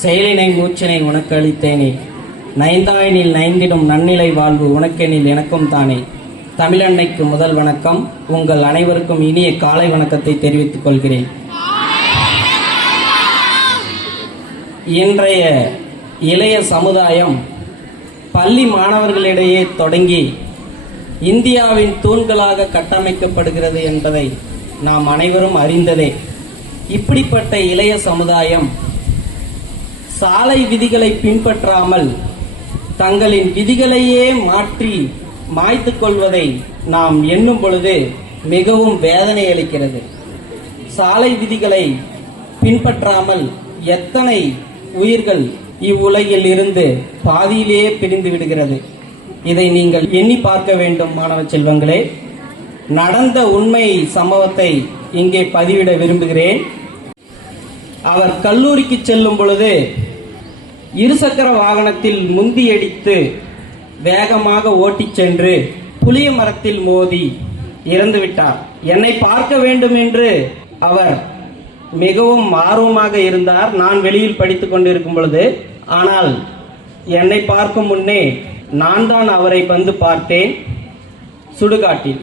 செயலினை மூச்சினை உனக்கு அளித்தேனே, நைந்தாயினில் நைந்திடும் நன்னிலை வாழ்வு உனக்கெனில் எனக்கும் தானே. தமிழன்னைக்கு முதல் வணக்கம். உங்கள் அனைவருக்கும் இனிய காலை வணக்கத்தை தெரிவித்துக் கொள்கிறேன். இன்றைய இளைய சமுதாயம் பள்ளி மாணவர்களிடையே தொடங்கி இந்தியாவின் தூண்களாக கட்டமைக்கப்படுகிறது என்பதை நாம் அனைவரும் அறிந்ததே. இப்படிப்பட்ட இளைய சமுதாயம் சாலை விதிகளை பின்பற்றாமல் தங்களின் விதிகளையே மாற்றி மாய்த்து கொள்வதை நாம் எண்ணும் பொழுது மிகவும் வேதனை அளிக்கிறது. சாலை விதிகளை பின்பற்றாமல் எத்தனை உயிர்கள் இவ்வுலகில் இருந்து பாதியிலேயே பிரிந்து விடுகிறது. இதை நீங்கள் எண்ணி பார்க்க வேண்டும் மாணவ செல்வங்களே. நடந்த உண்மை சம்பவத்தை இங்கே பதிவிட விரும்புகிறேன். அவர் கல்லூரிக்கு செல்லும் பொழுது இருசக்கர வாகனத்தில் முந்தியடித்து வேகமாக ஓட்டிச் சென்று புளிய மரத்தில் மோதி இறந்துவிட்டார். என்னை பார்க்க வேண்டும் என்று அவர் மிகவும் ஆர்வமாக இருந்தார். நான் வெளியில் படித்துக் கொண்டிருக்கும் பொழுது, ஆனால் என்னை பார்க்கும் முன்னே நான் தான் அவரை வந்து பார்த்தேன் சுடுகாட்டில்.